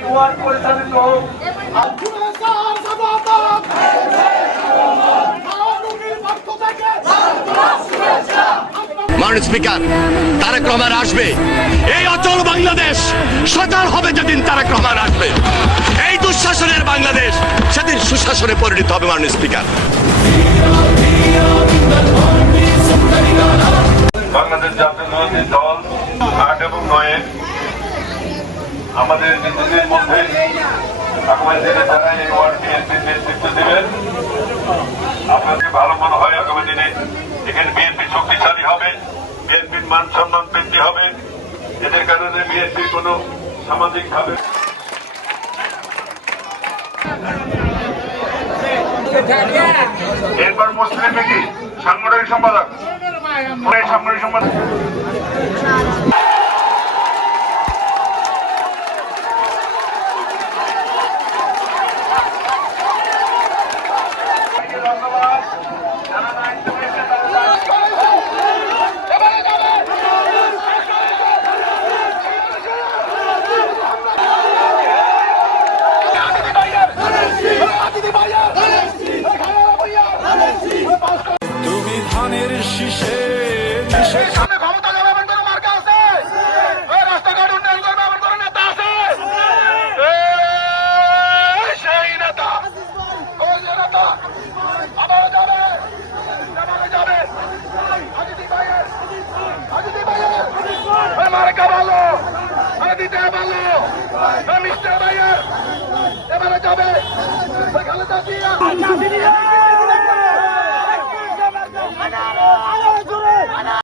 রহমান পরিচালিত মাননীয় স্পিকার তারেক রহমান আসবে। এই অচল বাংলাদেশ সচল হবে যেদিন তারেক রহমান আসবে। এই দুঃশাসনের বাংলাদেশ সেদিন সুশাসনে পরিণত হবে মাননীয় স্পিকার। বাংলাদেশ জাতীয়তাবাদী দল আট এবং নয়ে আমাদের নিজেদের মধ্যে আগামী দিনে যারা এই ওয়ার্ড বিএনপির নেতৃত্ব দেবেন। আপনাদের ভালো মনে হয় আগামী দিনে এখানে বিএনপি শক্তিশালী হবে, বিএনপির মান সম্মান বৃদ্ধি হবে। এদের কারণে বিএনপির কোনো সামাজিক ভাবে এরপর মুসলিম লীগই সাংগঠনিক সম্পাদক। সাংগঠনিক সম্পাদক। তুমি Vamos!